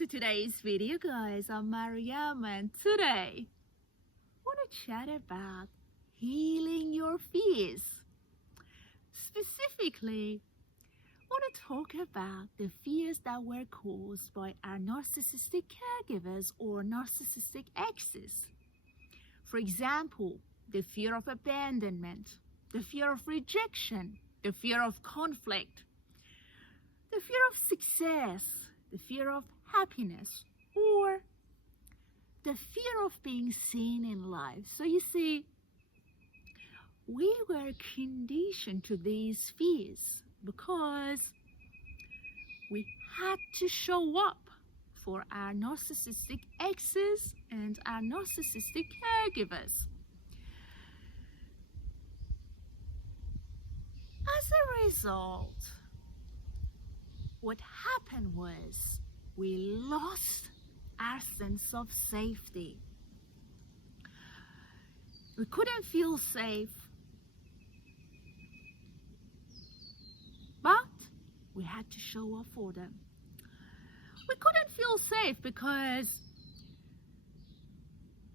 to today's video, guys. I'm Mariam, and today I want to chat about healing your fears. Specifically, I want to talk about the fears that were caused by our narcissistic caregivers or narcissistic exes. For example, the fear of abandonment, the fear of rejection, the fear of conflict, the fear of success, the fear of happiness, or the fear of being seen in life. So you see, we were conditioned to these fears because we had to show up for our narcissistic exes and our narcissistic caregivers. As a result, what happened was we lost our sense of safety. We couldn't feel safe, but we had to show up for them. We couldn't feel safe because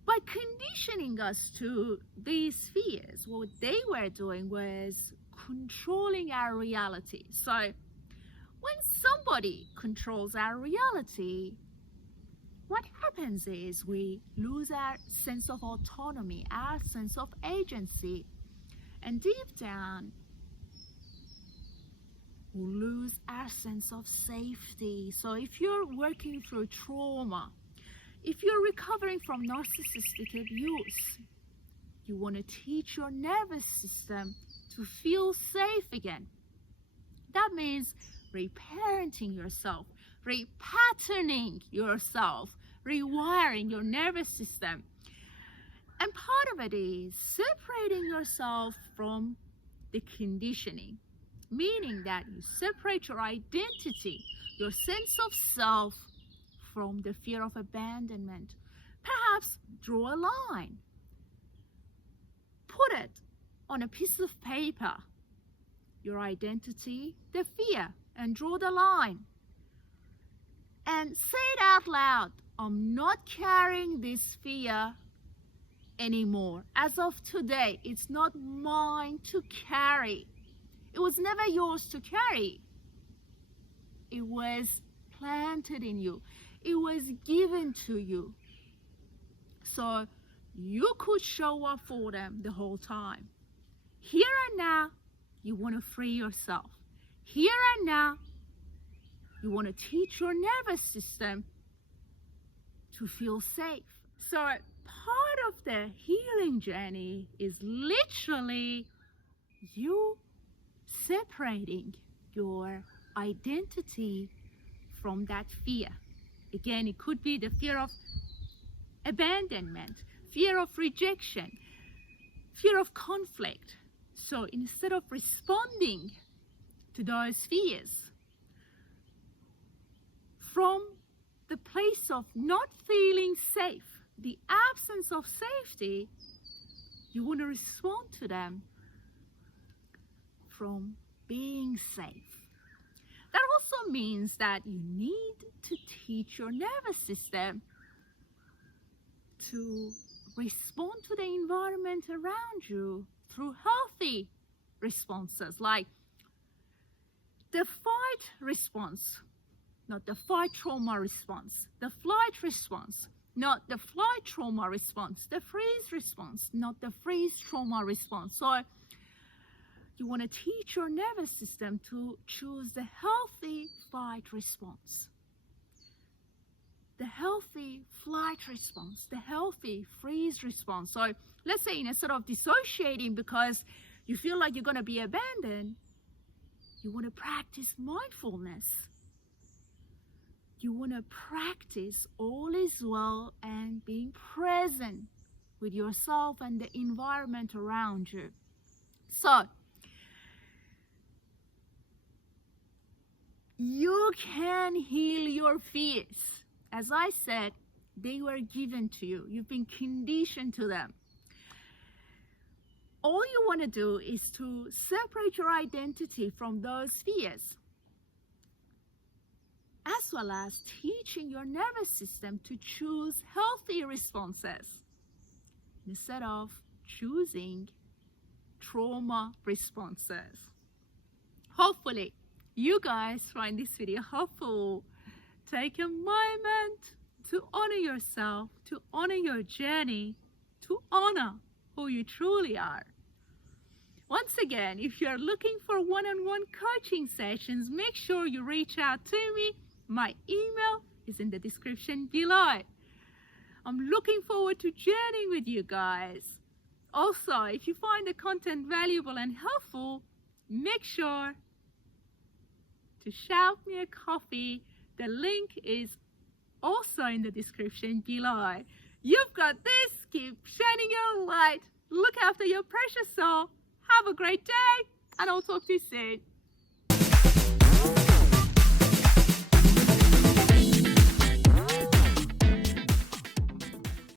by conditioning us to these fears, what they were doing was controlling our reality. So when somebody controls our reality, what happens is we lose our sense of autonomy, our sense of agency, and deep down, we lose our sense of safety. So if you're working through trauma, if you're recovering from narcissistic abuse, you want to teach your nervous system to feel safe again. That means reparenting yourself, repatterning yourself, rewiring your nervous system. And part of it is separating yourself from the conditioning, meaning that you separate your identity, your sense of self, from the fear of abandonment. Perhaps draw a line. Put it on a piece of paper, your identity, the fear, and draw the line. And say it out loud. I'm not carrying this fear anymore. As of today, it's not mine to carry. It was never yours to carry. It was planted in you. It was given to you. So you could show up for them the whole time. Here and now, you want to free yourself. Here and now, you want to teach your nervous system to feel safe. So part of the healing journey is literally you separating your identity from that fear. Again, it could be the fear of abandonment, fear of rejection, fear of conflict. So instead of responding to those fears from the place of not feeling safe, the absence of safety, you want to respond to them from being safe. That also means that you need to teach your nervous system to respond to the environment around you through healthy responses, like the fight response, not the fight trauma response, the flight response, not the flight trauma response, the freeze response, not the freeze trauma response. So you want to teach your nervous system to choose the healthy fight response, the healthy flight response, the healthy freeze response. So let's say instead of dissociating because you feel like you're going to be abandoned, you want to practice mindfulness. You want to practice all is well and being present with yourself and the environment around you. So you can heal your fears. As I said, they were given to you. You've been conditioned to them. All you want to do is to separate your identity from those fears. as well as teaching your nervous system to choose healthy responses instead of choosing trauma responses. Hopefully, you guys find this video helpful. Take a moment to honor yourself, to honor your journey, to honor who you truly are. Once again, if you're looking for one-on-one coaching sessions, make sure you reach out to me. My email is in the description below. I'm looking forward to journeying with you guys. Also, if you find the content valuable and helpful, make sure to shout me a coffee. The link is also in the description below. You've got this. Keep shining your light. Look after your precious soul. Have a great day, and I'll talk to you soon.